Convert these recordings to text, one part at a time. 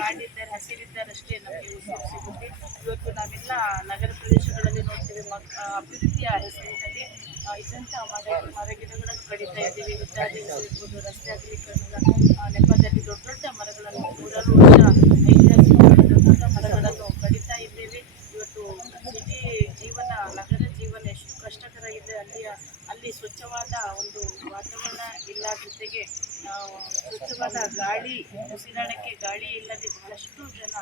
ಕಾಡಿದ್ದರೆ ಹಸಿರಿದ್ದರಷ್ಟೇ ನಮಗೆ ಉಸಿರು ಸಿಗುತ್ತೆ. ಇವತ್ತು ನಾವೆಲ್ಲ ನಗರ ಪ್ರದೇಶಗಳಲ್ಲಿ ನೋಡ್ತೀವಿ, ಅಭಿವೃದ್ಧಿಯ ಹೆಸರಿನಲ್ಲಿ ಇದ್ದಂಥ ಮರಗಿಡಗಳನ್ನು ಕಡಿತಾ ಇದ್ದೀವಿ. ವೃದ್ಧಾದಿ ಇರ್ಬೋದು, ರಸ್ತೆ ಅಗಲೀಕರಣದ ನೆಪದಲ್ಲಿ ದೊಡ್ಡ ದೊಡ್ಡ ಮರಗಳನ್ನು, 100 ವರ್ಷ ಐತಿಹಾಸಿಕ ಮರಗಳನ್ನು ಕಡಿತಾ ಇದ್ದೇವೆ. ಇವತ್ತು ಸಿಟಿ ಜೀವನ, ನಗರ ಜೀವನ ಎಷ್ಟು ಕಷ್ಟಕರ ಇದೆ. ಅಲ್ಲಿ ಸ್ವಚ್ಛವಾದ ಒಂದು ವಾತಾವರಣ ಇಲ್ಲ, ಜೊತೆಗೆ ಸ್ವಚ್ಛವಾದ ಗಾಳಿ, ಉಸಿರಾಡಕ್ಕೆ ಗಾಳಿ ಇಲ್ಲದೆ ಬಹಳಷ್ಟು ಜನ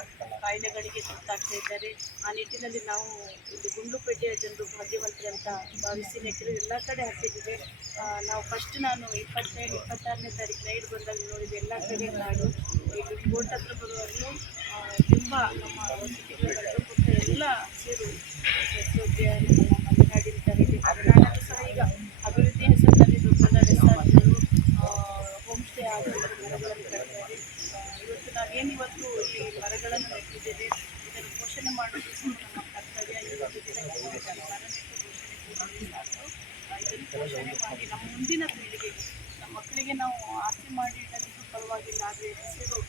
ಕಾಯಿಲೆಗಳಿಗೆ ತುತ್ತಾಗ್ತಾ ಇದ್ದಾರೆ. ಆ ನಿಟ್ಟಿನಲ್ಲಿ ನಾವು ಇಲ್ಲಿ ಗುಂಡ್ಲುಪೇಟೆಯ ಜನರು ಭಾಗ್ಯವಂತರಂತ ಭಾವಿಸಿ ನೆಕ್ಕಲು ಎಲ್ಲ ಕಡೆ ಹತ್ತಿದೆ. ನಾವು ಫಸ್ಟ್ ನಾನು 26ನೇ ತಾರೀಕು ನೈಟ್ ಬಂದಾಗ ನೋಡಿದೆ, ಎಲ್ಲ ಕಡೆ ಕಾಡು. ಇಲ್ಲಿ ಕೋರ್ಟ್ ಹತ್ರ ಬರುವಾಗಲೂ ತುಂಬ ನಮ್ಮ ವಸತಿಗಳ ಸುತ್ತಮುತ್ತ ಎಲ್ಲ ಹಸಿರು ಸಸ್ಯೋದ್ಯಾನ ನಮ್ಮ ಮಲೆನಾಡಿನ ಥರ ಇದೆ. ಮಲೆನಾಡಲ್ಲೂ ಸಹ ಈಗ ಅಭಿವೃದ್ಧಿ ಹೆಸರಿನಲ್ಲಿ ದೊಡ್ಡ ರೆಸಾರ್ಟ್ಗಳು, ಹೋಮ್ ಸ್ಟೇ ಆಧಾರಿತ ಮರಗಳನ್ನು ಕಟ್ಟಿದ್ದಾರೆ. ಇವತ್ತು ನಾವೇನಿವತ್ತು ಈ ಮರಗಳನ್ನು ನೆಟ್ಟಿದ್ದೇವೆ, ಇದನ್ನು ಪೋಷಣೆ ಮಾಡುವುದು ನಮ್ಮ ಕರ್ತವ್ಯ. ಇವತ್ತು ದಿನಕ್ಕೆ ಮರ ನೆಟ್ಟು ಪೋಷಣೆ ಸಾಕು. ಇದನ್ನು ಪೋಷಣೆ ಮಾಡಿ ನಮ್ಮ ಮುಂದಿನ ಪೀಳಿಗೆಗೆ, ನಮ್ಮ ಮಕ್ಕಳಿಗೆ ನಾವು ಆಸ್ತಿ ಮಾಡಿ ಇಡೋದಕ್ಕೂ ಪರವಾಗಿಲ್ಲ, ಆದರೆ ಹಸಿರು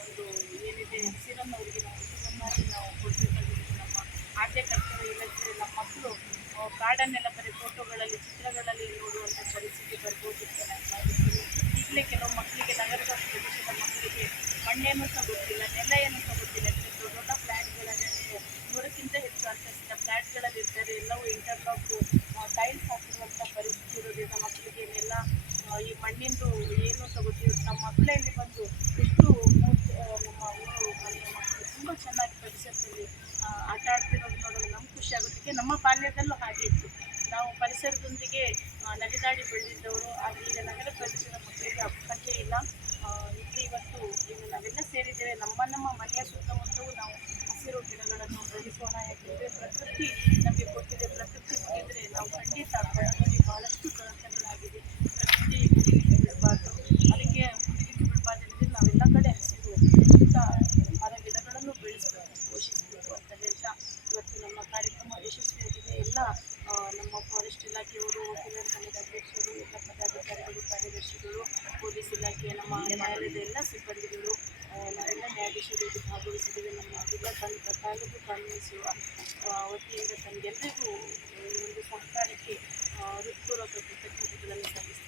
ಒಂದು ಏನಿದೆ, ಹಸಿರನ್ನು ಅವರಿಗೆ ನಾವು ಉಚಿತವಾಗಿ ನಾವು ಕೊಡಬೇಕಾಗಿರೋದು ನಮ್ಮ ಆದ್ಯ ಕರ್ತವ್ಯ. ಇಲ್ಲದ್ರೆ ನಮ್ಮ ಮಕ್ಕಳು ಕಾಡನ್ನೆಲ್ಲ ಬರೀ ಫೋಟೋಗಳಲ್ಲಿ, ಚಿತ್ರಗಳಲ್ಲಿ ನೋಡುವಂಥ ಪರಿಸ್ಥಿತಿ ಬರ್ಬೋದು ಅಂತ ನಾನು ಭಾವಿಸ್ತೀನಿ. ಈಗಲೇ ಕೆಲವು ಮಕ್ಕಳಿಗೆ, ನಗರದ ಪ್ರದೇಶದ ಮಕ್ಕಳಿಗೆ ಮಣ್ಣೇನು ಸಹ ಗೊತ್ತಿಲ್ಲ, ನೆಲ ಏನು ಸಹ ಗೊತ್ತಿಲ್ಲ. ಯಾಕಂದರೆ ದೊಡ್ಡ ದೊಡ್ಡ ಫ್ಲ್ಯಾಟ್ಗಳಲ್ಲಿ 100ಕ್ಕಿಂತ ಹೆಚ್ಚು ಅಂತಸ್ತಿನ ಫ್ಲ್ಯಾಟ್ಗಳಲ್ಲಿ ಇರ್ತಾರೆ. ಎಲ್ಲವೂ ಇಂಟರ್ಲಾಕ್ ಟೈಲ್ಸ್ ಹಾಕಿರುವಂಥ ಪರಿಸ್ಥಿತಿ ಇರೋದ್ರಿಂದ ಮಕ್ಕಳಿಗೆ ನೆಲ, ಈ ಮಣ್ಣಿಂದು ಏನು ಸಹ ಗೊತ್ತಿಲ್ಲ. ನಮ್ಮ ಮಕ್ಕಳಲ್ಲಿ ಬಂದು ಎಷ್ಟು ನಮ್ಮ ಊರು ಮನೆಯ ಮಕ್ಕಳು ತುಂಬ ಚೆನ್ನಾಗಿ ಪರಿಸರದಲ್ಲಿ ಆಟ ಆಡ್ತಿರೋದು ನೋಡೋದು ನಮ್ಗೆ ಖುಷಿ ಆಗೋದಕ್ಕೆ. ನಮ್ಮ ಬಾಲ್ಯದಲ್ಲೂ ಹಾಗೆ ಇತ್ತು, ನಾವು ಪರಿಸರದೊಂದಿಗೆ ನಡೆದಾಡಿ ಬೆಳೆದಿದ್ದವರು. ಆದರೆ ಈಗ ನಗರ ಪ್ರದೇಶದ ಮಕ್ಕಳಿಗೆ ಅವಕಾಶ ಇಲ್ಲ. ಇಲ್ಲಿ ಇವತ್ತು ನಾವೆಲ್ಲ ಸೇರಿದ್ದೇವೆ, ನಮ್ಮ ಮನೆಯ ಸುತ್ತಮುತ್ತಲೂ ನಾವು ಹಸಿರು ಗಿಡಗಳನ್ನು ಬೆಳೆಸೋಣ. ಯಾಕೆಂದರೆ ಪ್ರಕೃತಿ ನಮಗೆ ಕೊಟ್ಟಿದೆ. ಪ್ರಕೃತಿ ಮುಗಿದರೆ ನಾವು ಖಂಡಿತ ಕೊಡಗಲ್ಲಿ ಬಹಳಷ್ಟು ದುರಂತಗಳಾಗಿದೆ. ಪ್ರಕೃತಿ ಮುಗಿಲಿಕ್ಕೆ ಬಿಡಬಾರ್ದು, ಅದಕ್ಕೆ ಮುಗಿಲಿಕ್ಕೆ ಬಿಡಬಾರ್ದು. ನಾವೆಲ್ಲ ಕಡೆ ಹಸಿರು ಮರ ಗಿಡಗಳನ್ನು ಬೆಳೆಸಬೇಕು, ಪೋಷಿಸಬೇಕು ಅಂತ ಹೇಳ್ತಾ ಇವತ್ತು ನಮ್ಮ ಕಾರ್ಯಕ್ರಮ ಯಶಸ್ವಿಯಾಗಿದೆ. ಎಲ್ಲ ನಮ್ಮ ಫಾರೆಸ್ಟ್ ಇಲಾಖೆಯವರು, ವಕೀಲರ ಸಂಘದ ಅಧ್ಯಕ್ಷರು, ಎಲ್ಲ ಪದಾಧಿಕಾರಿಗಳು, ಕಾರ್ಯದರ್ಶಿಗಳು, ಪೊಲೀಸ್ ಇಲಾಖೆಯ, ನಮ್ಮ ನ್ಯಾಯಾಲಯದ ಎಲ್ಲ ಸಿಬ್ಬಂದಿಗಳು, ನಾವೆಲ್ಲ ನ್ಯಾಯಾಧೀಶರು ಇಲ್ಲಿ ಭಾಗವಹಿಸಿದ್ದೇವೆ. ನಮ್ಮ ಜಿಲ್ಲಾ ತಾಲೂಕು ಕಾನೂನು ಸೇವಾ ವತಿಯಿಂದ ತಮಗೆಲ್ಲರಿಗೂ ಈ ಒಂದು ಸಹಕಾರಕ್ಕೆ ಹೃತ್ಪೂರ್ವಕ ಕೃತಜ್ಞತೆಗಳನ್ನು ಸಲ್ಲಿಸ್ತೇವೆ.